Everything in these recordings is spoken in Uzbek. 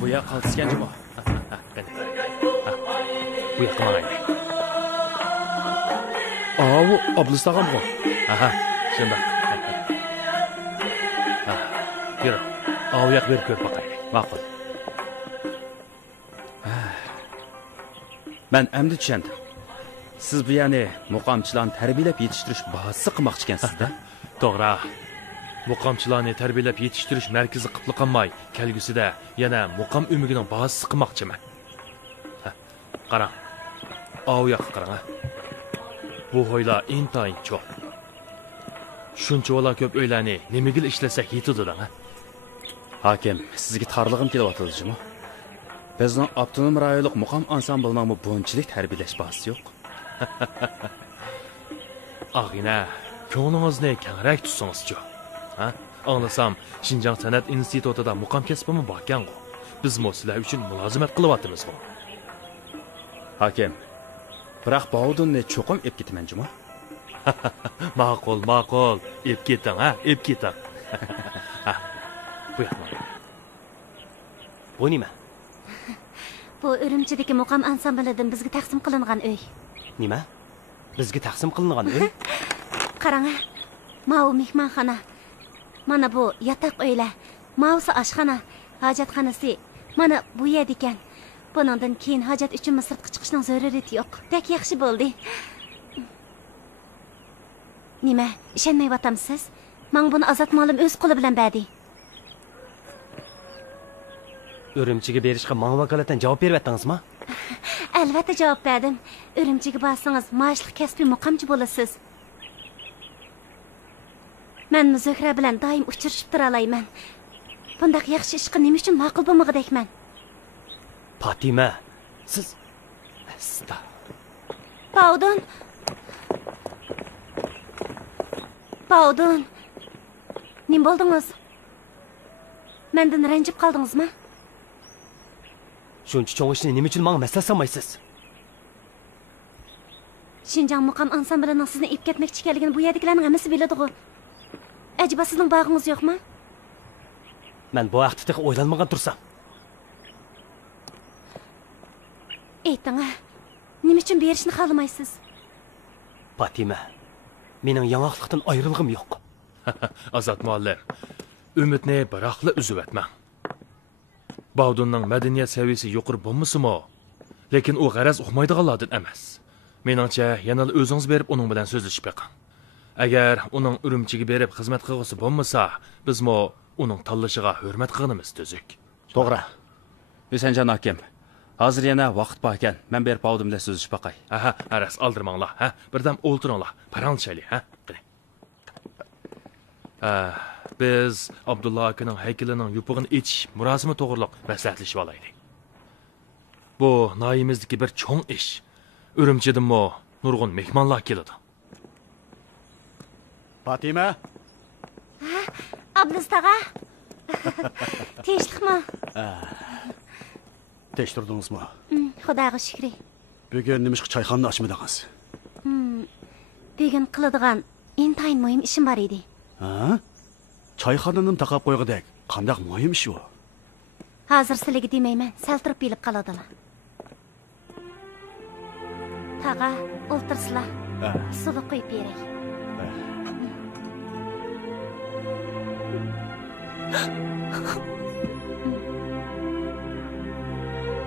Bu yoq qaltisgan jimo. Bu yoqqa mangay. Bu Abdus tag'am bu. Aha, shunda. Yur. Bu yoq berib ko'r baqay. Ma'qul. Men endi tushundim. Siz bu ya'ni muqamchilarni tarbiyalab yetishtirish bahsi qilmoqchi ekansiz-da? To'g'ri. Muqamchilarni tarbiyalab yetishtirish markazi qilib qolmay, kelgusida yana muqam umigining bahsi qilmoqchiman. Qarang. O yoqqa qarang. Bu hoylar intayin cho'q. Shuncha ko'p o'ylarni nimaga ishlasak yetadi-da. Hakim, sizga tarlig'im kelyapti, jimo. Bizning avtonom rayonlik muqam ansamblining bunchalik tarbiyalash bahsi yo'q. Ag'ina, ko'nglingizni kengroq tutsangiz-chi. Anlasam, Şinjan San'at institutida muqam kasbimi bor ekan-ku. Biz sizlar uchun mulozimat qilyapmiz-ku. Hakim, biroq Bovdunni cho'qim ep ketaman, jimo. Ma'qul, ep keting, ep keting. Bu yoqma. Bu nima? Bu Urumchidagi muqam ansamblidan bizga taqsim qilingan uy. Nima? Bizga taqsim qilingan uy? Qarang, mau mehmonxona. Mana bu yotoq uylar, mavsi oshxona, hojatxonasi. Mana bu yer ekan. Buningdan keyin hojat uchun sirtqa chiqishning zarurati yo'q. Bek yaxshi bo'ldi. Nima? Ishonmayapsizsiz? Men buni Azat molim o'z qo'li bilan berdi. Urumchiga berishga men vakolatan javob beryapsizmi? Albatta javob berdim. Urumchiga borsangiz, maoshli kasbiy muqamchi bo'lasiz. Men Zuhra bilan doim uchrashib tura olmayman. Bunday yaxshi ishqa nima uchun ma'qul bo'lmag'idekman? Fatima, siz Bovdun. Nima bo'ldingiz? Mendan ranjib qoldingizmi? Shuncha cho'ng ishni nima uchun menga maslahatmaysiz? Şinjan muqam ansamblining sizni ep ketmoqchi ekanligini bu yerdagilarning hammasi biladi-ku. Acaba sizning bag'ingiz yo'qmi? Men bu vaqtda o'ylanmagan tursam. Ayting, nima uchun berishni xohlamaysiz? Fatima, mening yangiqlikdan ayrilg'im yo'q. Azat muallim, umidni biroqla uzib etmang. Bovdunning madaniyat saviyasi yuqori bo'lmasa-mo, lekin u g'araz uqmaydiganlardan emas. Meningcha, yana o'zingiz berib uning bilan so'zlashib beqing. Agar uning Urumchiga berib xizmat qilg'isi bo'lmasa, bizmo uning tanlashiga hurmat qilganimiz tuzuk. To'g'ri. O'sanjon hakim, hozir yana vaqt bor ekan. Men berib Bovdun bilan so'zlashib beqay. Aras oldirmanglar, Birdam o'ltiringlar, paranchaylik, Qiling. Biz Abdullah akaning haykalining yupug'ini ichish murosimi to'g'riliq maslahatlashib olaylik. Bu noyimizdagi bir cho'ng ish. Urumchidinmi nurg'un mehmonlar keladi. Fatima? Abdus tag'a. Tinchlikmi? Tekshirdingizmi? Xudoga shukr. Bugun nimishqa choyxona ochmadingiz? Bugun qiladigan intayin muhim ishim bor edi. Ha? Choyxonani taqab qo'ygidek, qanday muhim ish u? Hozir sizlarga demayman, sal turib bilib qoladilar. Taqa, o'tirsizlar. Suvi qo'yib beray.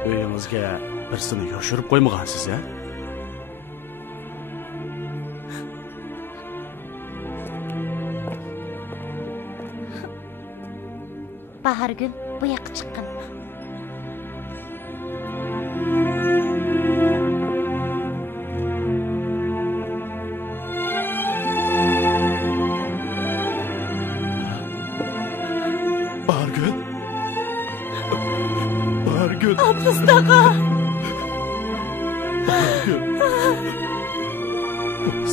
Uyingizga birsini yoshirib qo'ymagansiz, ha? Bahargul bu yoqqa chiqqan. Bahargul. Abdustaqa.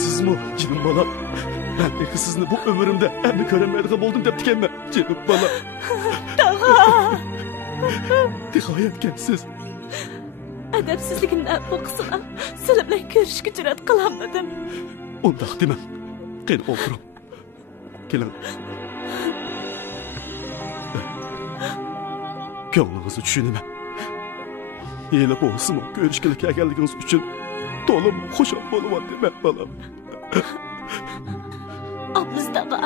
Sizmi, jinim bolam? Ben de sizni bu ömrümde emni ko'rmaydigan bo'ldim deb dikenme. Jinim bolam. Taqa. Nihoyatkensiz. Adabsizligimdan bu qisqa sizlar bilan ko'rishga jur'at qilolmadim. Undaq demam. Qani o'tiring. Keling. Ko'nglingizni tushunaman. Yeli bo'lsin, ko'rishga kelganligingiz uchun to'liq xushal bo'lyapman men bolam. Abdustaqa.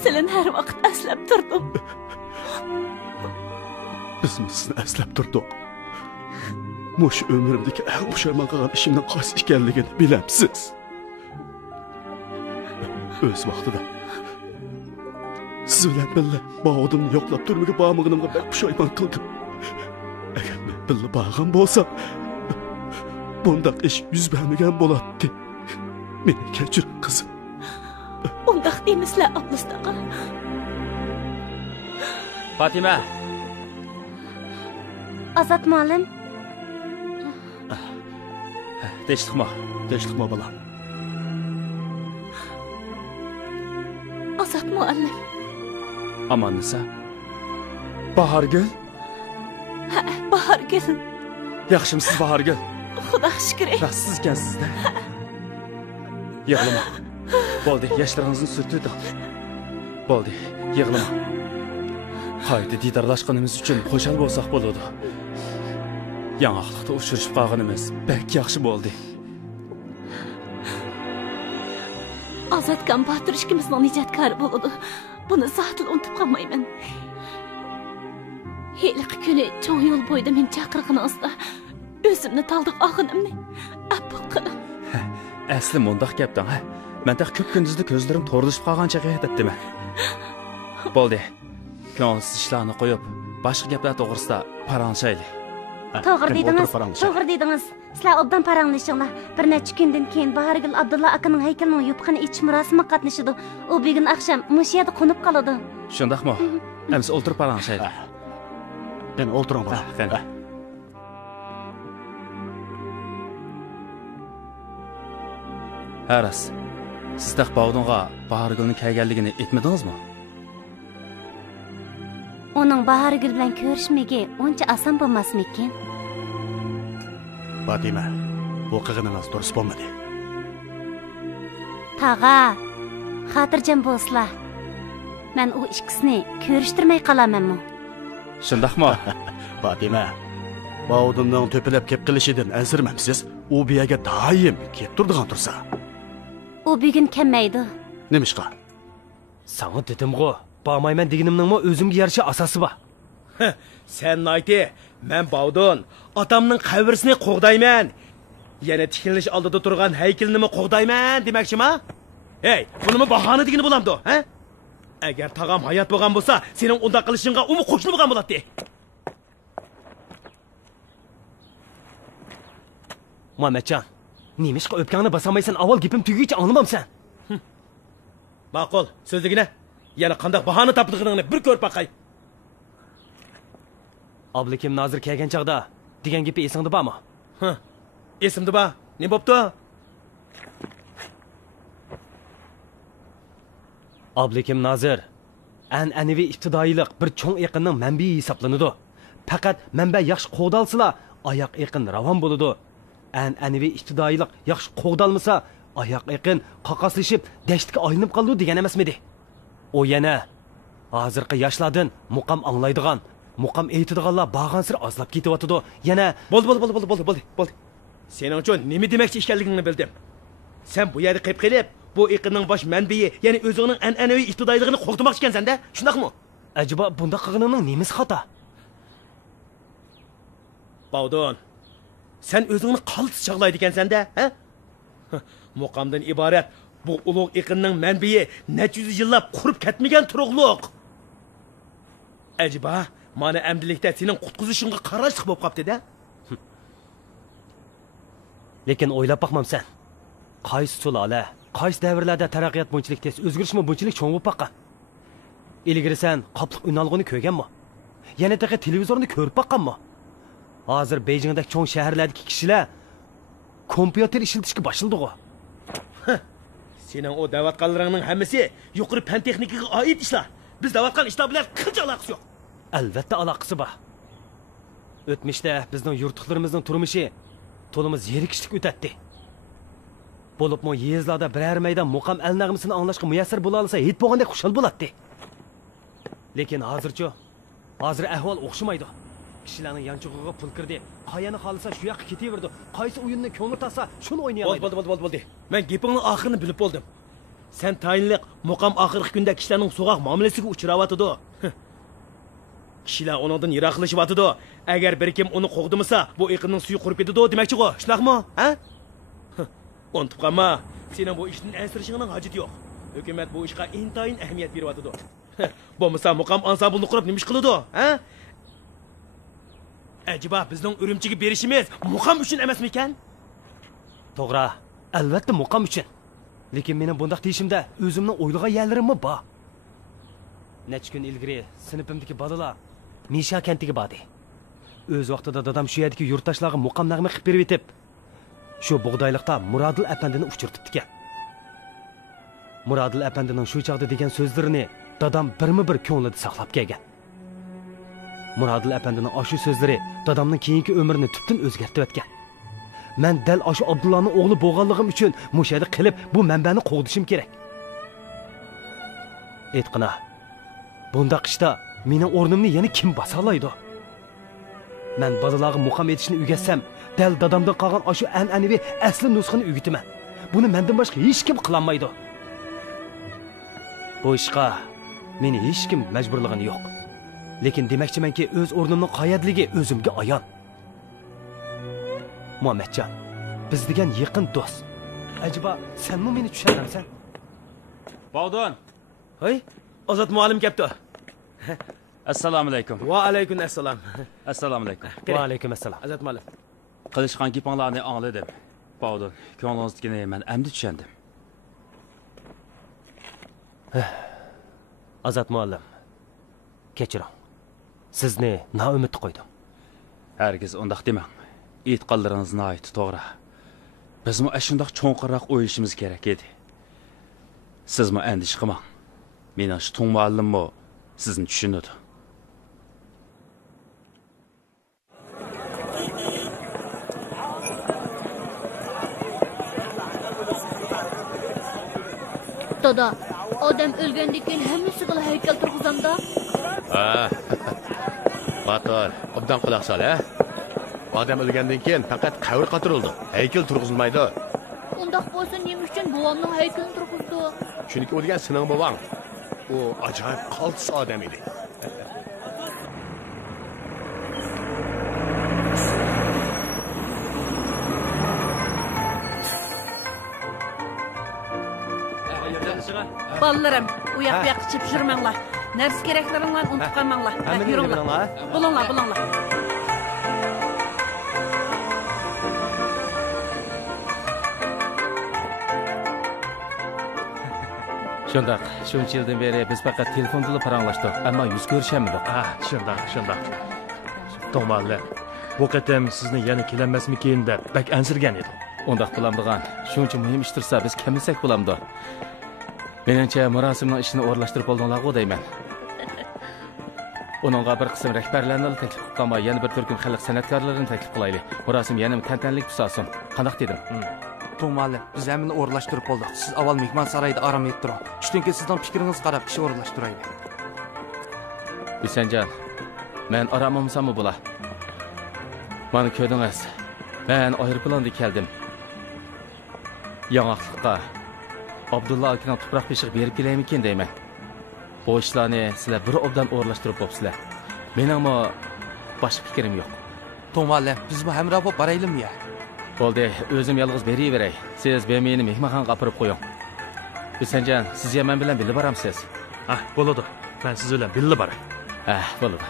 Sizlarni har vaqt aslab turdim. Bizmi sizni aslab turdik. Mush ömrümdeki en pushaymon qilgan ishimning qaysi ekanligini bilamsiz. O'z vaqtida siz bilan birga Bog'dimni yo'qlab turmaga bormaganimga bak pushaymon qildim. Agar men birga borgan bo'lsam, bundaq ish yuz bermagan bo'lardi. Meni kechir qizim. Undaq deymizlar Abdustaqa. Fatima. Azat muallim. Tinchlikmi bolam? Azat muallim. Amanisa. Bahargul. Ha, Bahargul. Yaxshimisiz Bahargul? Xudoga shukr. Baxtsiz ekansiz-da. Yig'lama. Bo'ldi, yoshlaringizni surtdi. Bo'ldi, yig'lama. Qayta diydorlashganimiz uchun xushal bo'lsak bo'ladi. Yangiqlikda uchrashib qolganimiz bek yaxshi bo'ldi. Azat kompoturishkimizning nijotkori bo'ladi. Buni zotil unutib qolmayman. Heliqi kuni cho'ng yo'l bo'yida men chaqirganingizda o'zimni taldiq og'inimni afv qiling. Asli mundaq gapdan, ha. Men taq ko'p kunduzda ko'zlarim to'rilishib qolgancha qaytdimi? Bo'ldi. Ko'ngilsiz ishlarni qo'yib, boshqa gaplar to'g'risida paranglashaylik. To'g'ri dedingiz. Sizlar obdan paranglashinglar. Bir necha kundan keyin Bahargul Abdulla akaning haykalining yupqini ichish murosimi qatnashidi. U bugun oqsham mush yerda qo'nib qoladi. Shundaqmi? Endi o'ltirib paranglashaylik. Ben o'tiring bolam. Qani. Aras. Siz taq Bog'donga Bahargulning kelganligini aytmadingizmi? Uning Bahargul bilan ko'rishmagi uncha oson bo'lmasmikin? Fatima, bu qilganingiz to'g'ri bo'lmadi. Taqa, xotirjam bo'lsizlar. Men u ikkisini ko'rishtirmay qolamanmi? Shundaqmi? Fatima, Bog'dimning to'pilab kelib qilishidan ansirmamsiz? U bu yerga doim kelib turdigan tursa. U bugun kelmaydi. Nimishqa? Sana dedim-ku, bormayman deganimning o'zimga yarasha asosi bor. Sen nayti, men Bog'don otamning qabrisini qo'g'dayman. Yana tikilish oldida turgan haykalni qo'g'dayman demoqchimi? Hey, bunimi bahona degani bo'lamdi, ha? Agar tag'am hayot bo'lgan bo'lsa, sening unda qilishingga umi qo'shni bo'lgan bo'ladi. Muhammadjon, nimishqa o'pkangni basamaysan, avval gapim tugiyicha anglamamsan. Ma'qul, so'zligini yana qanday bahona topdig'ingni bir ko'rib baqay. Ablakim Nozir kelgan chaqda degan gapi esingda bormi? Esimda bor. Ne bo'pti? Ablakim Nozir an'anaviy ibtidoiylik bir cho'ng yaqinning manbai hisoblanadi. Faqat manba yaxshi qo'dalsizlar, oyoq eqin ravon bo'ladi. An'anaviy ibtidoiylik yaxshi qo'g'dalmasa, oyoq eqin qaqaslashib, dashtga aylanib qoldi degan emasmidi? O yana hozirgi yoshlardan muqam anglaydigan, muqam aytadiganlar bag'ansir ozlab ketyotidi. Yana bo'ldi. Sening uchun nima demoqchi ekanligingni bildim. Sen bu yerda qilib kelib, bu iqinning bosh manbai, ya'ni o'zingning an'anaviy ibtidoiyligini qo'g'dimoqchi ekansan-da, shundaqmi? Acaba bunda qilganingning nemasi xato? Bavdon, sen o'zingni qaltis chaqlaydi ekansan-da, ha? Muqamdan iborat bu ulug' iqinning manbai necha yuz yillab qurib ketmagan turug'liq. Acaba mana amdilikda sening qutqizishingga qarashliq bo'lib qopti-da? Lekin o'ylab boqmamsan. Qaysi sulala, qaysi davrlarda taraqqiyot bunchalik tez, o'zgarishmi bunchalik cho'ng bo'lib boqqan? Ilgari sen qopliq unalg'ini ko'rganmi? Yana taqa televizorni ko'rib boqqanmi? Hozir Beijingdagi cho'ng shaharlardagi kishilar kompyuter ishlatishga boshladi-ku. Sening o da'vatqanlaringning hammasi yuqori fan texnikaga oid ishlar. Biz da'vatqan ishlar bilan qancha aloqasi yo'q. Albatta aloqasi bor. O'tmishda bizning yurtlarimizning turmushi to'limiz zerikishlik o'tadi. Bo'libmi yezlarda biror maydan muqam al-nag'misini anglashga muyassar bo'la olsa, hech bo'lgandek xushal bo'ladi. Lekin hozir ahvol o'xshamaydi. Kishilarning yanchug'iga pul kirdi. Qayani xolisa shu yoqqa ketaverdi. Qaysi o'yinni ko'ngli tasa, shuni o'ynay oladi. Bo'ldi. Men gapingning oxirini bilib bo'ldim. Sen tayinliq muqam oxirgi kunda kishilarning so'g'aq muomalasiga uchrayotdi. Kishilar uningdan yiroqlashyotdi. Agar bir kim uni qo'g'dimasa, bu iqinning suvi qurib ketadi demoqchi-ku. Shunaqmi? Ha? Unutib qolma. Sening bu ishni ansirishingning hojati yo'q. Hukumat bu ishga intayin ahamiyat beryapti. Bo'lmasa muqam ansamblni qurib nima ish qiladi, ha? Acaba bizning Urumchiga berishimiz muqam uchun emasmikan? To'g'ri, albatta muqam uchun. Lekin mening bundaq deyishimda o'zimning o'ylagan yerlarim bor. Necha kun ilgari sinfimdagi bolalar Misha kentiga bordi. O'z vaqtida dadam shu yerdagi yurtdoshlarga muqam nag'ma qilib berib etib, shu bug'doyliqda Murodil apandini uchirtibdi-kan. Murodil apandining shu chaqda degan so'zlarini dadam birma-bir ko'nglida saqlab kelgan. Murodil apandining shu so'zlari dadamning keyingi umrini tubdan o'zgartirib o'tgan. Men dal shu Abdullohning o'g'li bo'lganligim uchun mushada qilib bu manbani qo'g'dishim kerak. Aytqina, bunda qishda mening o'rnimni yana kim basa oladi? Men bolalarga muqam etishni o'rgatsam, dal dadamdan qolgan shu an'anaviy asli nusxani o'rgitaman. Buni mendan boshqa hech kim qila olmaydi. Bu ishqa meni hech kim majburlagani yo'q. Lekin demoqchimanki, o'z o'rnimning qoyadligi o'zimga ayon. Muhammadjon, biz degan yaqin do'st. Acaba senmi meni tushunarsan? Bog'don. Hey, Ozod muallim kelibdi. Assalomu alaykum. Va alaykum assalom. Assalomu alaykum. Va alaykum assalom. Ozod muallim. Qilishgan gapinglarni angladim. Bog'don, ko'nglingizdagini men endi tushundim. Ozod muallim. Kechiring. Sizni noumid qo'ydim. Hargiz undaq demang. Aytqanlaringiz nihoyat to'g'ri. Bizmi ashundoq cho'nqirroq o'ylashimiz kerak edi. Sizmi andish qilmang. Mening shu tung muallimmi sizni tushunadi. Dada, odam o'lgandan keyin hammasiga haykal turg'izamda. Batar, obdan quloq sol, ha? Odam o'lgandan keyin faqat qabr qotirildi. Haykal turg'izilmaydi. Undaq bo'lsa, nima uchun buvamning haykalini turg'izdi? Chunki o'lgan sening bobong. U ajoyib qaltis odam edi. Balalarım, u yoqqa chip yurmanglar. Narsa keraklaringlarni unutib qolmanglar. Yuringlar. Bulinglar. Shundoq, shuncha yildan beri biz faqat telefonda paranglashdik, ammo yuz ko'rishamdik. Shundoq. To'g'ri. Bu qatam sizni yana kelanmasmikin deb bak ansirgan edi. Undaq qilamdigan. Shuncha muhim ish tursa biz kamisak bo'lamdi. Meningcha marosimning ishini o'rlashtirib oldinglar-ku deyman. Onunğa bir qism rəhbərlərini təklif qılma, yana bir türküm xalq sənətkarlarını təklif qılaylı. Murasim yana təntanlik tutasın. Qanaq dedim? To'g'ri, biz hamini o'rlashtirib bo'ldik. Siz avval mehmon saroyida aram etib turing. Tushdan keyin sizning fikringizni qarab ish o'rlashtiraylik. Hüsencan, men aramamsamı bula? Mani ko'rdingiz. Men aeroplanda keldim. Yanaqlıqqa Abdulla akaning tuproq peshiq berib kelaymikin deyman. Bu ishlarni sizlar bir obdan o'rlashtirib bo'psizlar. Meningmi boshqa fikrim yo'q. To'g'ri, biz bu hamroh bo'lib boraylikmi ya? Bo'ldi, o'zim yolg'iz beraveray. Siz meni mehmonxonaga olib qo'ying. Hüsencan, siz ham men bilan birga boramsiz? Bo'ladi. Men siz bilan birga boray. Bo'ladi.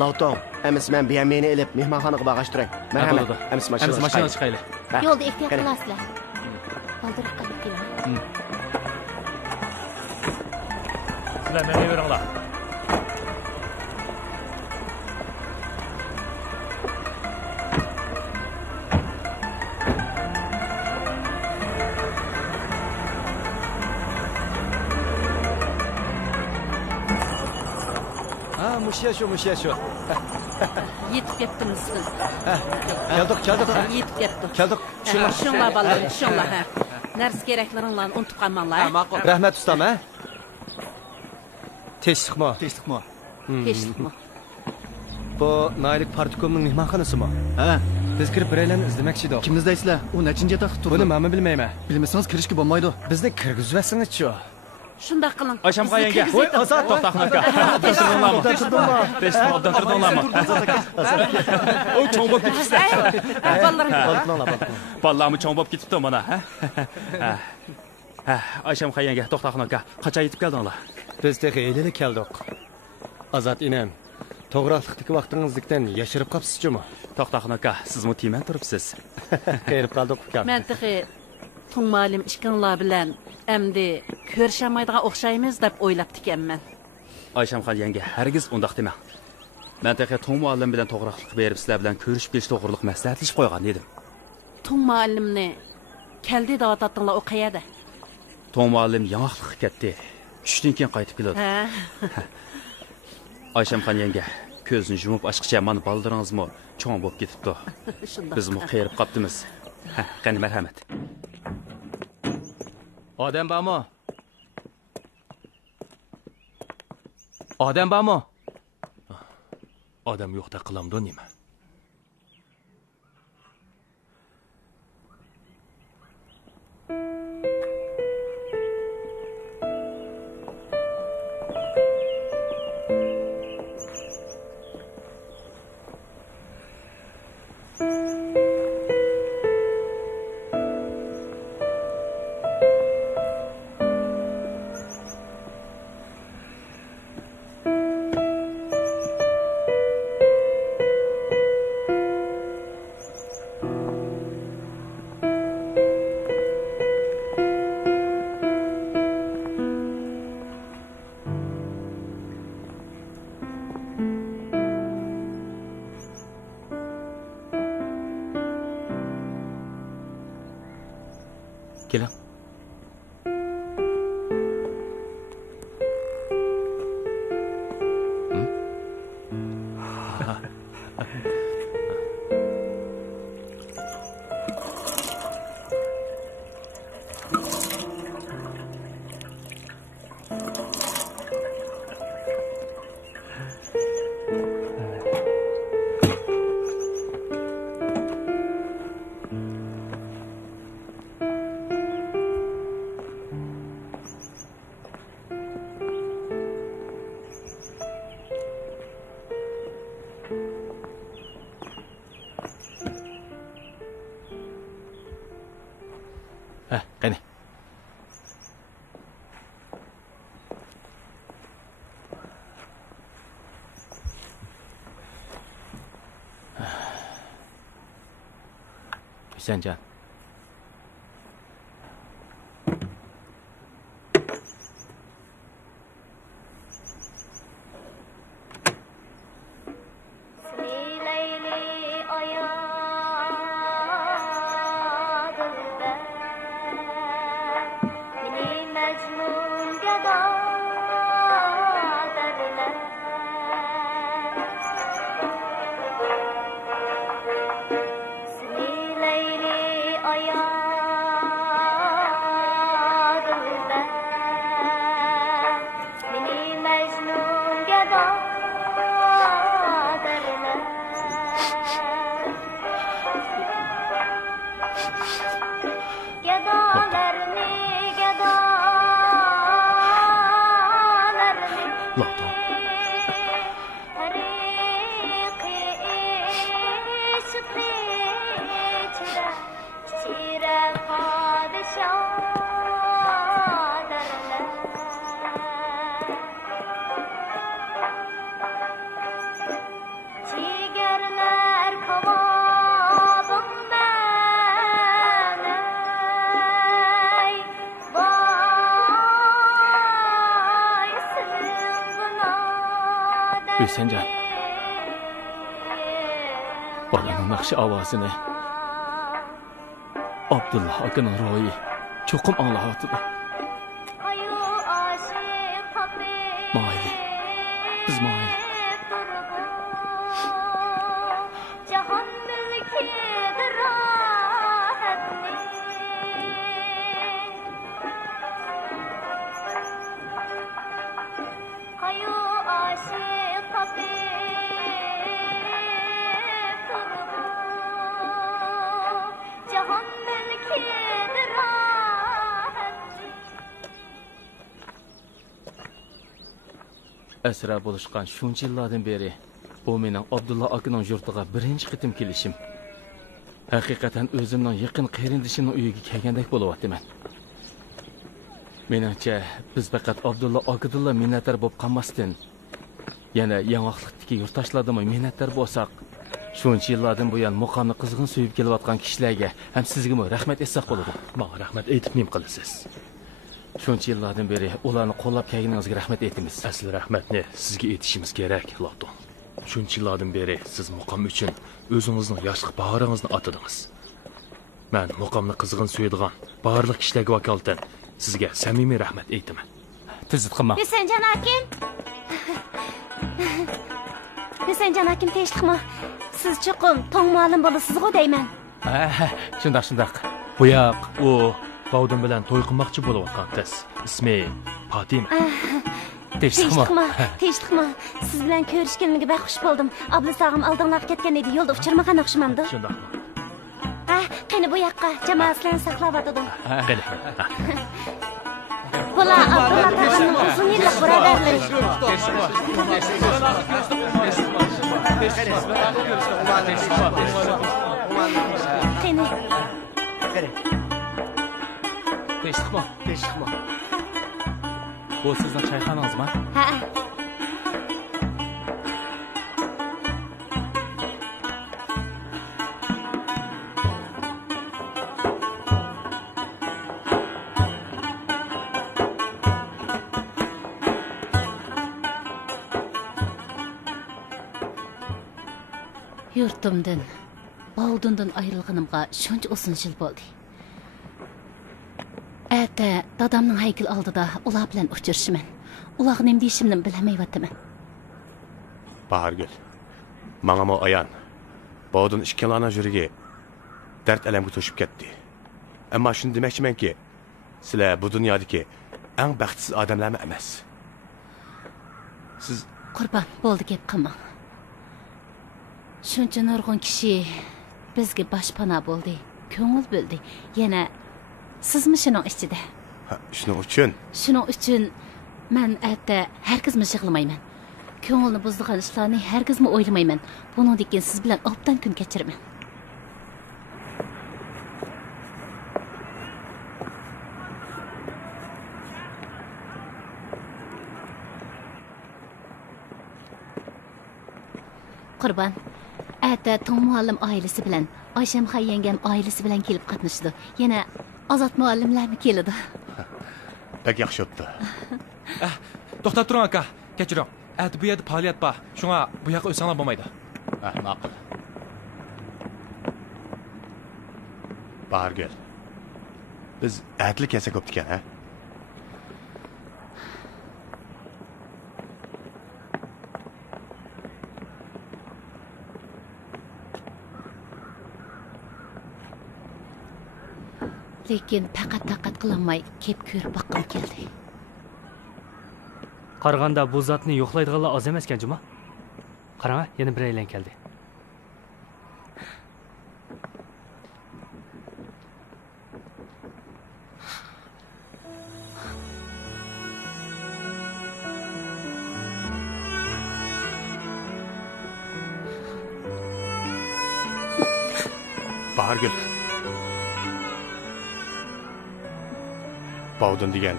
Lavton, emis men biyameni elib mehmonxonaga bag'ashtiray. Marhamat. Emis mashina chiqaylik. Yo'lda ehtiyot qilasizlar. Baldiroq qaytib keling. Sizlar meni beringlar. Musha shu. Yetib ketdimiz siz. Keldik. Yetib ketdik. Keldik. Shunlar bolalar, shunlar. Narsa keraklaringlarni unutib qolmanglar. Rahmat ustam, ha? Teshliqmi? Kechlikmi? Bu Naylik partikomning mehmonxonasimi? Ha. Biz kirib biraylarni izlamoqchi edik. Kimni izlaysizlar? U nechinchi etaqda turdi? Buni men bilmayman. Bilmasangiz kirishga bo'lmaydi. Bizni kirgizvasingiz-chi? Shundoq qiling. Oyshamqa yenge. Voy, Azat to'xtaqin aka. Obdan turdinglarmi? O cho'ng bo'lib ketibdi. Ballarmi cho'ng bo'lib ketibdi mana, ha? Oyshamqa yenge, to'xtaqin aka. Qachon yetib keldinglar? Biz texiylik keldik. Azat inem. To'g'raqlikdagi vaqtingizdan yashirib qolibsiz-chimi? To'xtaqin aka, sizmi tiyman turibsiz? Kelib qoldik uka. Men texi Tungmalim ishqinglar bilan endi ko'rishamaydigan o'xshaymiz deb o'ylab tikanman. Oyshamxon yenge, hargiz undaq demang. Men texi Tungmalim bilan to'g'raqlik berib sizlar bilan ko'rishib kelish to'g'riliq maslahatlashib qo'ygan edim. Tungmalimni keldi da'vatlatinglar o qayerda? Tungmalim yanaqliqqa ketdi. Tushdan keyin qaytib keladi. Oyshamxon yenge, ko'zni yumib ochqicha meni baldiringizmi cho'ng bo'lib ketibdi. Bizmi qiyirib qopdimiz. Qani marhamat. Odam bormi? Odam bormi? Odam yo'qda qilamdi nima? Keling. Qani. Hüsencan. Hüseyncan. Balaning yaxshi ovozini Abdullah akaning ro'yi cho'qim anglayotdi. Mayli. Biz mayli. Asra bo'lishgan shuncha yillardan beri bu mening Abdulla akaning yurtiga birinchi qitim kelishim. Haqiqatan o'zimning yaqin qarindishimning uyiga kelgandek bo'layapman. Meningcha biz faqat Abdulla akaga minnatdor bo'lib qolmasdan, yana yang'oqlikdagi yurtdoshlarga minnatdor bo'lsak, shuncha yillardan buyon muqamni qizg'in suyib kelayotgan kishilarga ham sizga rahmat aytsak bo'ladi. Menga rahmat aytib nim qilasiz. Shuncha yillardan beri ularni qo'llab kelganingizga rahmat aytamiz. Asli rahmatni sizga aytishimiz kerak, Lotton. Shuncha yillardan beri siz muqam uchun o'zingizning yoshlik bahoringizni otdingiz. Men muqamni qizg'in suyadigan barliq kishilarga vakolatan sizga samimiy rahmat aytaman. Tizit qilma. Hüseynjon akim. Hüseynjon akim tinchlikmi? Siz cho'qim tong ma'lum bo'lasiz-ku deyman. Shundoq. Bu yoq u Bavdun bilan to'y qilmoqchi bo'layotgan qiz. Ismi Fatima. Tinchlikmi? Siz bilan ko'rishganimga baxush bo'ldim. Ablasag'im oldinlab ketgan edi, yo'lda uchirmagan o'xshamamdi. Shundoqmi? Qani bu yoqqa jamoasini saqlab o'tirdim. Qani. Bular Abdulla tag'amning uzun yillik birodarlari. Peshqimo. Bu sizning chayxonangizmi? Ha. Yurtimdan, Bavdundan ayrılganımga shuncha uzun yil bo'ldi. Ata dadamning haykal oldida ular bilan uchrashiman. Ularga nima deyishimni bilmayapman. Bahargul. Menga mo ayan. Bavdun ishkanlarning yuragi dard alamga to'shib ketdi. Ammo shuni demoqchimanki, sizlar bu dunyodagi eng baxtsiz odamlar emas. Siz Qurban bo'ldi gap qilmang. Shuncha nurg'un kishi bizga boshpana bo'ldi, ko'ngil bo'ldi. Yana sizmi shuning ichida? Shuning uchun men ata hargizmi yig'lamayman. Ko'ngilni buzdigan ishlarni hargizmi o'ylamayman. Buningdan keyin siz bilan obdan kun kechiraman. Qurban, ata Tom muallim oilasi bilan, Oyshamxon yengam oilasi bilan kelib qatnashdi. Yana Azat muallimlarmi keladi. Pek yaxshi o'tdi. To'xtab turing aka, kechiring. Ati bu yerda faoliyat bor. Shunga bu yoqqa o'sanglar bo'lmaydi. Ma'qul. Bahargul. Biz atli kelsa ko'p ekan, ha? Lekin faqat taqat qilolmay kep ko'rib boqqim keldi. Qaraganda bu zotni yo'qlaydiganlar oz emas ekan, Juma. Qarama, yana bir aylan keldi. Bahargul. Bavdun degan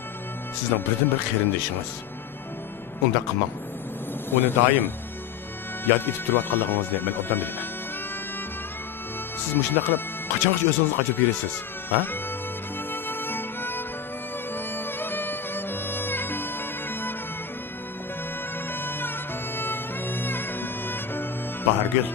sizning birdan-bir qarindishingiz. Unda qilmang. Uni doim yod etib turayotganligingizni men obdan bilaman. Siz shunday qilib qachongacha o'zingizni qochib yurasiz, ha? Bargül.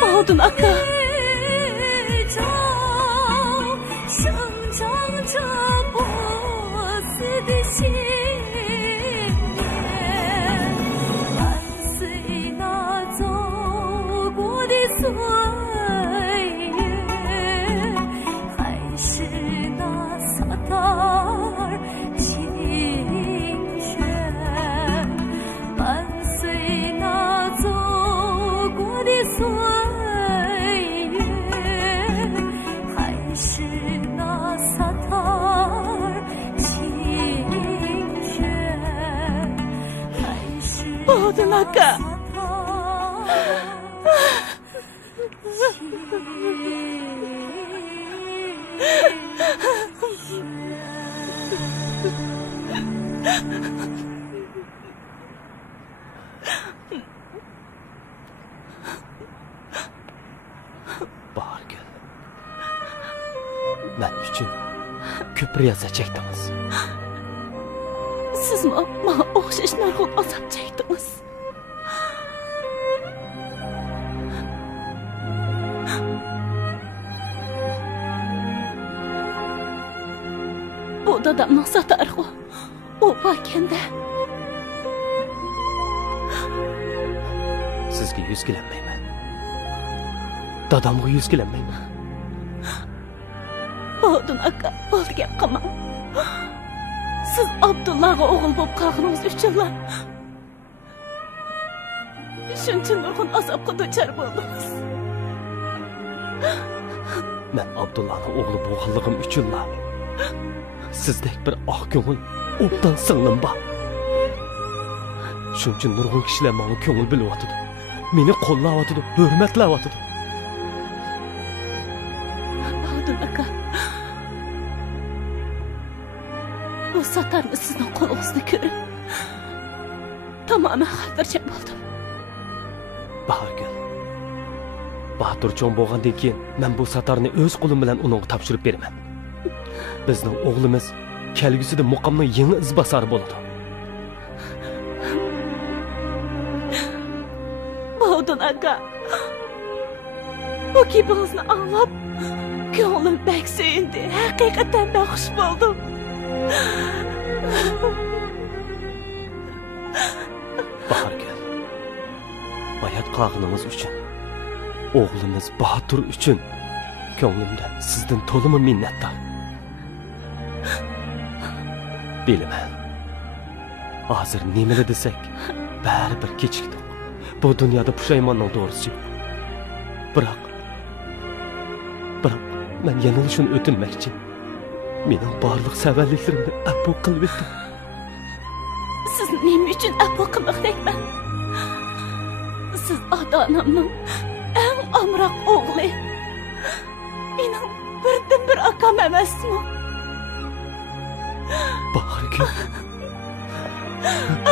Baudun aka. Baudun aka. Bargül. Men uchun ko'p riyoza chekdingiz. Siz menga o'xshash nurg'un azob chekdingiz. Bu dadamning satarg'u. U bakenda. Sizga yuz kelanmayman. Dadamga yuz kelanmayman. Baudun aka, bo'ldi gap qilmang. Siz Abdullahga o'g'il bo'lib qolganingiz uchunla shuncha nurg'un azobga duchor bo'ldingiz. Men Abdullahning o'g'li bo'lganligim uchunla sizdek bir oq ko'ngil obdan singlim bor. Shuncha nurg'un kishilar menga ko'ngil bilyotdi. Meni qo'llayotdi, hurmatlayotdi. Baudun aka. Bu satarni sizning qo'lingizda ko'rib tamoman xatirjam bo'ldim. Bargül. Baturjon bo'lgandan keyin men bu satarni o'z qo'lim bilan uningga topshirib beraman. Bizning o'g'limiz kelgusida muqamning yangi izbosari bo'ladi. Baudun aka. Bu gapingizni anglab ko'nglim bak suyundi. Haqiqatan ben xush bo'ldim. Bargül. Hayat qog'inimiz uchun, o'g'limiz Batur uchun ko'nglimda sizdan to'limi minnatdor. Bilaman. Hozir nimalar desak, baribir kechikdik. Bu dunyoda pushaymonning to'g'risi yo'q. Biroq men yana shuni o'tinmoqchi. Mening barliq savalliklarimni afv qilib etdim. Siz men uchun afv qilmoqdakman. Siz ota-onamning eng omroq o'g'li. Mening birdan bir akam emasmi? Bargül.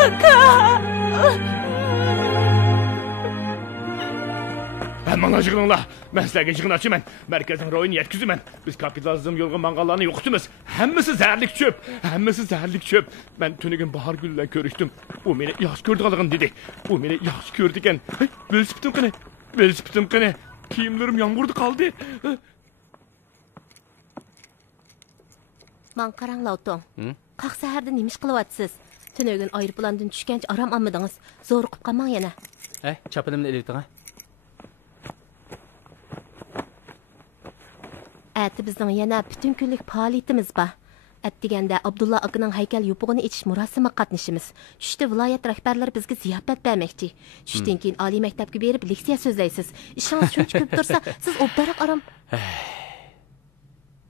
Aka! Bana yığınlar. Ben sizlerge yığınaçıyım. Merkezin royunu yetkiziyim. Biz kapitalizm yolga mangallarını yokutumuz. Hemmisi zəhərlik çöp. Hemmisi zəhərlik çöp. Ben tünügün Bahargül'le görüştüm. O beni yaxşı gördü qalığın dedi. O beni yaxşı gördü eken. Velosipitim qene. Velosipitim qene. Kiyimlerim yağmurda kaldı. Man qaranglavtong. Qaq saharda nemish qilyapsiz? Tünögün aeroplandan tushgancha aram olmadingiz. Zo'riqib qolmang yana. Chapinimni ilib turgan. Ati bizning yana butun kunlik faoliyatimiz bor. Әттегәндә Абдулла акының һәйкәл юпугыны ичиш мурасымы катнашымыз. Түштә вилаят рәхбәрләре безгә зияфәт бәмәкчи. Түштән кин али мәктәпкә берип лекция сөзләйсез. Ишеңиз шунча күп турса, сез обдарак арам.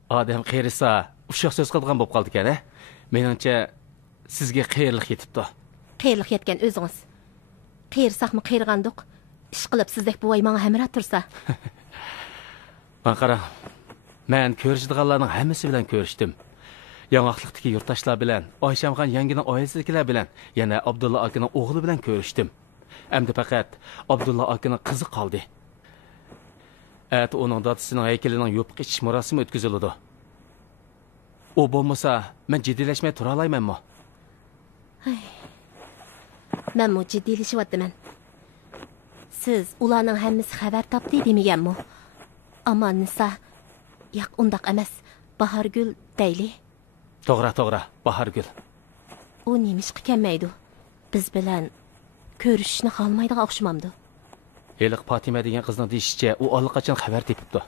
Адам қайрыса, ушақ сөз қылған болып қалды екен, Меніңше, sizga қайырлық етіпті. Қайырлық еткен өзіңіз. Қайырсақмы қайырғандық? Іш қылып сіздек бұвай маңа әмірі тұрса. Қара, мен көрішдіғаларының әмісі білән көріштім. Яңақлықтығы yurttaşlar білән, Ayşamxan yengінің oilasidagilar білән, yana Abdulla akaning o'g'li білән көріштім. Әмді faqat Abdulla akaning qizi qoldi. Әт оның dadısının heykelinin yopiq ichish murosimi o'tkaziladi. O bo'lmasa, men jiddiyleşmeye tura alaymanmi? Men mu jiddiylashyapman. Siz ularning hammasi xabar topdi demaganmi? Ammo Nisa, yo'q, undaq emas. Bahargul deyli. To'g'ri, Bahargul. U nemishqa kelmaydi. Biz bilan ko'rishishni xohlamaydigan o'xshamamdi. Eliq Fatima degan qizning deyishicha, u allaqachon xabar tepibdi.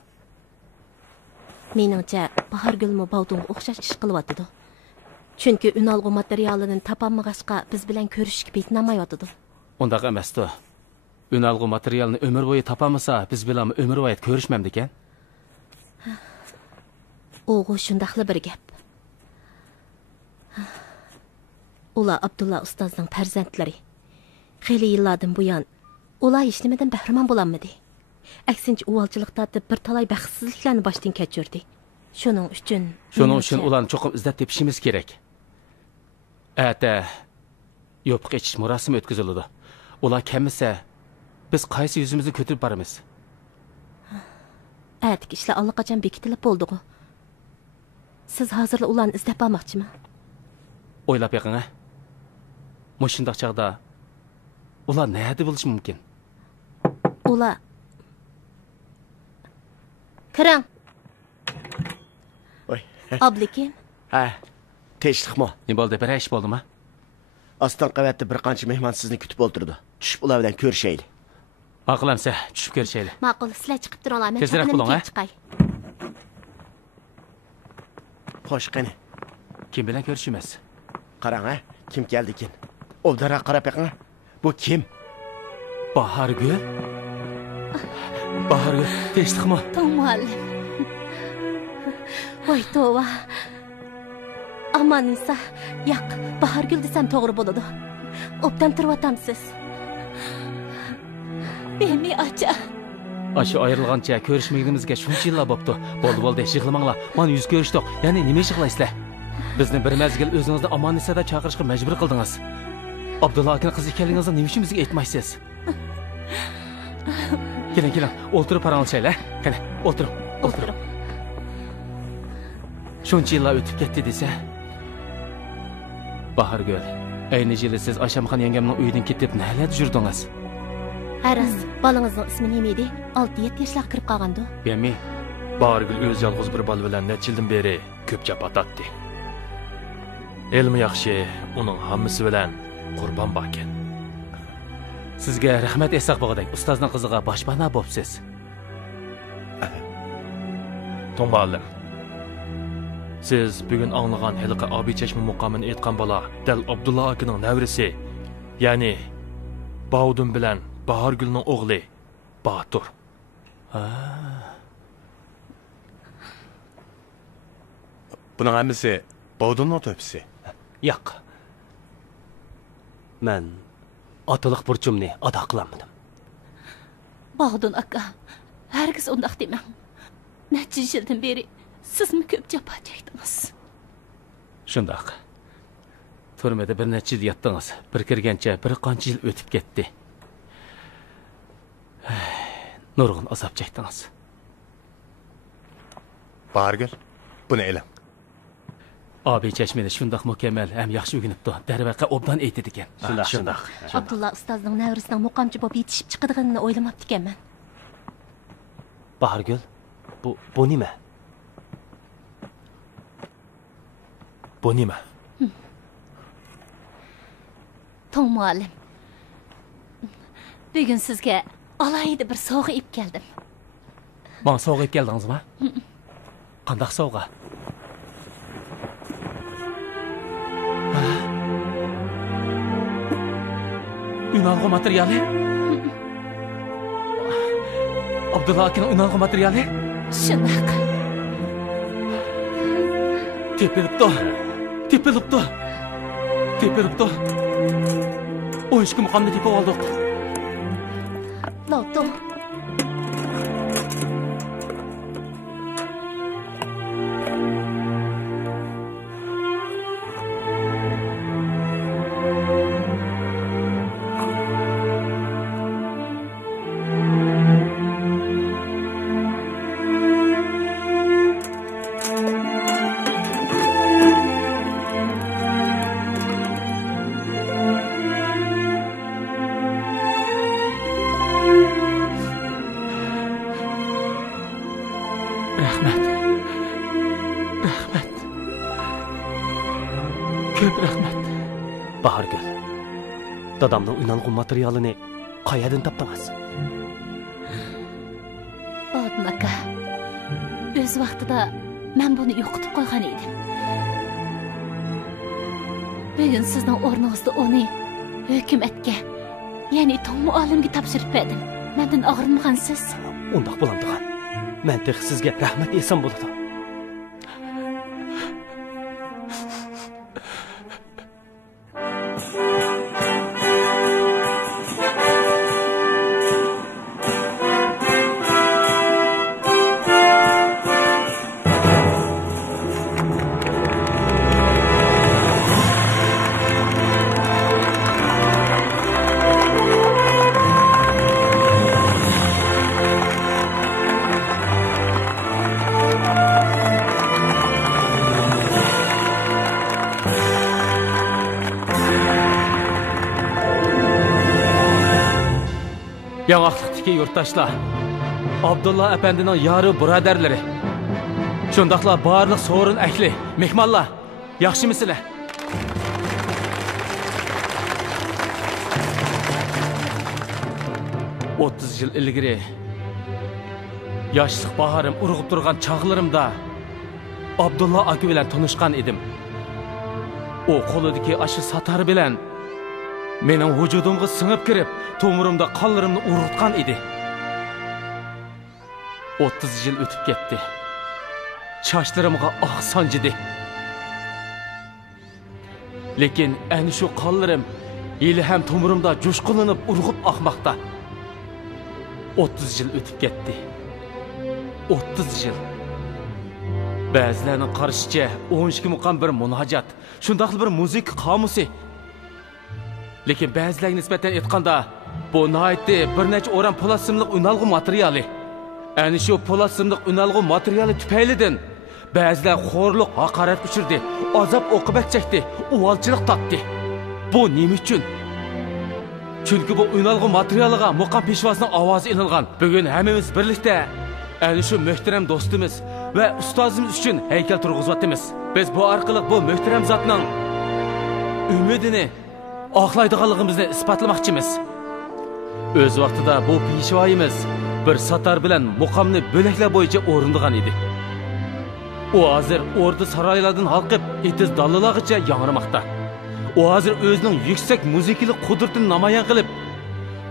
Meningcha, Bahargulmi Bavdunga o'xshash ish qilyapti. Chunki unalg'u materialini topolmag'achqa biz bilan ko'rishishga betinolmayotdi. Undaq emasdi. Unalg'u materialni umr bo'yi topamasa, biz bilan umr bo'yi ko'rishmamdi ekan. O'g'u shundaqli bir gap. Ular Abdulla ustozning farzandlari. Xeyli yillardan buyon ular hech nimadan bahramon bo'lolmadi. Aksincha uvalchilik tatib bir talay baxtsizliklarni boshdan kechirdi. Shuning uchun ularni cho'qib izlab tepishimiz kerak. Ata yopiq ichish murosimi o'tkaziladi. Ular kelmasa, biz qaysi yuzimizni ko'tarib boramiz? Atik ishlar allaqachon bekitilib bo'ldi-ku. Siz hozirla ularni izlab bormoqchimi? O'ylab yiqing-a. Mushundaq chaqda ular nəyədə bo'lishi mumkin? Ular Kiring. Oy. Oblikim. Ha, tinchlikmi? Ne bo'ldi? Bir ish bo'ldimi? Astan qavatda bir qancha mehmon sizni kutib o'tirdi. Tushib ular bilan ko'rishaylik. Aqlamsa, tushib ko'rishaylik. Ma'qul, sizlar chiqib turinglar. Men tezroq bo'ling, chiqay. Xo'sh, qani. Kim bilan ko'rishimiz? Qarang, kim keldi ekan? Obdara qarab yiqing. Bu kim? Bahargul? Bahargul, tinchlikmi? Muallim. Voy tova. Aman Nisa, yo'q, Bahargul desam to'g'ri bo'ladi. Obdan turyotamsiz. Bemi acha. Aşı ayrılgancha ko'rishmaganimizga shuncha yillar bo'pti. Bo'ldi, yig'lamanglar. Mana yuz ko'rishdik. Ya'ni nima yig'laysizlar? Bizni bir mezgil o'zingizni Amonisada chaqirishga majbur qildingiz. Abdulla akaning qizi ekanligingizni nima uchun bizga aytmaysiz? Keling, o'tirib paranglashaylik. Qani, o'tiring. Shuncha yillar o'tib ketdi desa. Bahargul, ayni yili siz Ayşamxan yengemning uyidan ketib nahlat yurdingiz? Aras, balangizning ismi nima edi? 6-7 yoshlar kirib qolgandi. Bemi, Bahargul o'z yolg'iz bir bola bilan necha yildan beri ko'p chapatatdi. Elmi yaxshi, uning hammasi bilan qurbon bo'lgan. Sizga rahmat aytsak bo'g'adak, ustozning qiziga boshpana bo'psiz. Muallim. Siz bugun anglagan haliqa Abi Chashma muqomini aytgan bola dal Abdulla akaning navrisi, ya'ni Bavdun bilan Bahargulning o'g'li Batur. Buning hammasi Bavdunning to'pisi. Yo'q. Men otiliq burchimni ado qilmadim. Bavdun aka, hargiz undaq demang. Necha yildan beri sizmi ko'p jafo chekdingiz. Shundoq. Turmada bir necha yil yotdingiz. Bir kirgancha bir qancha yil o'tib ketdi. Nurg'un azob chekdingiz. Bahargul, buni eling. Abi Chashmani shundoq mukammal ham yaxshi o'rganibdi. Darvaqa obdan aytdi ekan. Shundoq. Abdulla ustozning navrisining muqamchi bo'lib yetishib chiqadiganini o'ylamabdi ekanman. Bahargul, bu nima? Bu nima? Muallim. Bugun sizga alayida bir sovg'a ib keldim. Bana sovg'a ib keldingizmi? Qanday sovg'a? Ünalgı materyali? Abdullah akaning ünalgı materyali? Shunaqa. Tepilibdi. Tepilibdi. Tepilibdi. 12 muqomni tepib oldik. Loto. Bahargül, dadamning uynalg'u materialini qayerdan topdingiz? Odin aka, o'z vaqtida men buni yo'qotib qo'ygan edim. Bugun sizning o'rningizda uni hukumatga, ya'ni tom muallimga topshirib berdim. Mendan og'rinmagansiz? Undaq bo'lamdigan. Men tex sizga rahmat desam bo'ladi. Yanaqlıqdaki yurttaşlar, Abdullah Efendi'nin yarı buraderleri, şundaqla barlıq soğurun əhli, mehmanlar, yaxşı mısınız? 30 yıl ilgiri, yaşlıq baharım urğub durğan çağlarımda Abdullah aka bilen tanışkan edim. O qo'lidagi aşı satar bilen mening vücudumga singib kirib, to'mirimda qonlarimni urg'itgan edi. 30 yil o'tib ketdi. Sochlarimga oq sanjidi. Lekin ana shu qonlarim hali ham to'mirimda jo'shqinlanib urg'ib oqmoqda. 30 yil o'tib ketdi. 30 yil. Ba'zilarning qarashicha 12 muqam bir munojat, shundaqli bir musiqa qomusi. Lekin ba'zilarga nisbatan aytganda, bu nihoyatda bir necha o'ram po'lat simliq unalg'u materiali. Ana shu po'lat simliq unalg'u materiali tufaylidan ba'zilar xo'rliq, haqorat uchirdi, azob oqibat chekdi, uvalchilik topdi. Bu nima uchun? Chunki bu unalg'u materialiga muqam peshvosining ovozi ilingan. Bugun hammamiz birlikda ana shu muhtaram do'stimiz va ustozimiz uchun haykal turg'izayotimiz. Biz bu orqali bu muhtaram zotning umidini oqlaydiganligimizni isbotlamoqchimiz. O'z vaqtida bu peshvoyimiz bir satar bilan muqomni bo'laklar bo'yicha o'rindigan edi. U hozir o'rta saroylardan halqib, etiz dallalag'icha yangramoqda. U hozir o'zining yuksak musiqali qudratini namoyon qilib,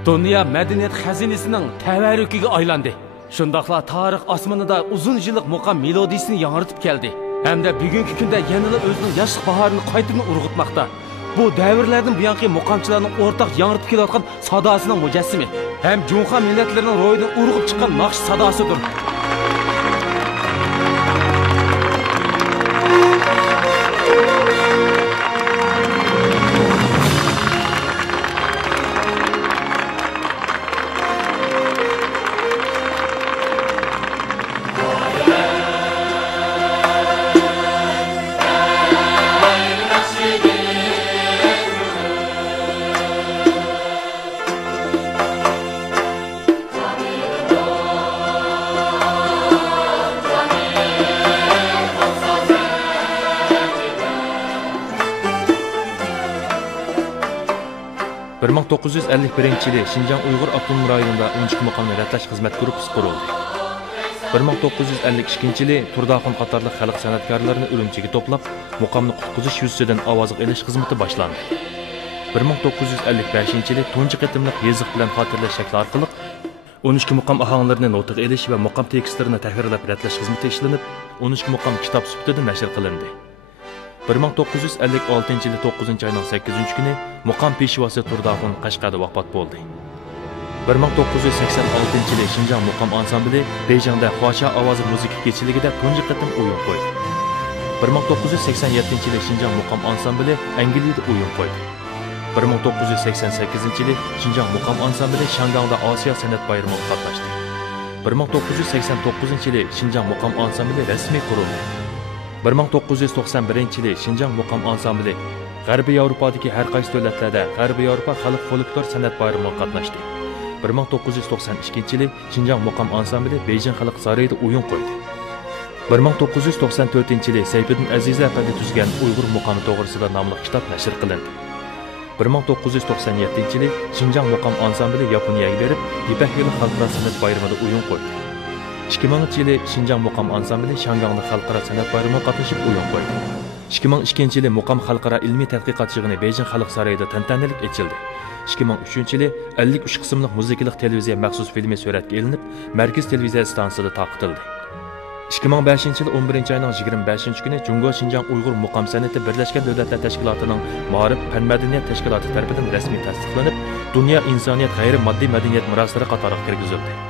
dunyo madaniyat xazinasining tavarrukiga aylandi. Shundaqla tarix osmonida uzun yillik muqam melodiyasini yangritib keldi. Hamda bugungi kunda yanada o'zining yoshlik bahorini qaytadan urg'itmoqda. Bu davrlardan buyongi muqamchilarning o'rtaq yangritib kelayotgan sadosining mujassimi, ham Junxa millatlarining ro'yidan urg'ib chiqqan naqsh sadosidir. yili Şinjan Uyg'ur avtonom rayonida 12 muqomni ratlash xizmat guruhi qurildi. 1952 yili Turdaxon qatorli xalq san'atkorlarini Urumchiga to'plab, muqomni qutqizish yuzasidan ovoz olish xizmati boshlandi. 1955-yili tunji qitimliq yeziq bilan xotirlash shakli orqali 12 muqam ahanglarini notiq elish va muqam tekstlarini tahrirlab ratlash xizmati ishlanib, 12 muqam kitob sifatida nashr qilindi. 1956-yili 9-oyning 8-kuni muqam peshvosi Turdaxun Qashqarda vafot bo'ldi. 1986-yili Xinjiang muqam ansambli Beyjingda Huasha ovozi muzika kechiligida tunji qitim o'yin qo'ydi. 1987-yili Xinjiang muqam ansambli Angliyada o'yin qo'ydi. 1988-yili Xinjiang muqam ansambli Shangangda Osiyo san'at bayramiga qatnashdi. 1989-yili Xinjiang muqam ansambli rasmiy qurildi. 1991-yili Xinjiang muqam ansambli G'arbiy Yevropadagi har qaysi davlatlarda G'arbiy Yevropa xalq folklor san'at bayramiga qatnashdi. 1992-yili Xinjiang muqam ansambli Beyjing xalq saroyida o'yin qo'ydi. 1994-yili Sayfiddin Aziza apandi tuzgan Uyg'ur muqami to'g'risida nomli kitob nashr qilindi. 1997-yili Xinjiang muqam ansambli Yaponiyaga berib, Ipak yo'li xalqaro san'at bayramida o'yin qo'ydi. 2000-yili Xinjiang muqam ansambli Shangangda xalqaro san'at bayramida qatnashib o'yin qo'ydi. 2002-yili muqam xalqaro ilmiy tadqiqot yig'ini Beyjing xalq saroyida tantanali ochildi. 2003-yili 53 qismliq muzikalik televiziya maxsus filmi suratga ilinib, Markaz televiziya stansiyasida taqdirldi. 2005-yili 11-oyning 25-kuni Jungo Xinjiang Uyg'ur muqam san'ati Birlashgan Davlatlar Tashkilotining Ma'rif fan madaniyat tashkiloti tomonidan rasmiy tasdiqlanib, dunyo insoniyat g'ayri moddiy madaniyat meroslari qatoriga kirgizildi.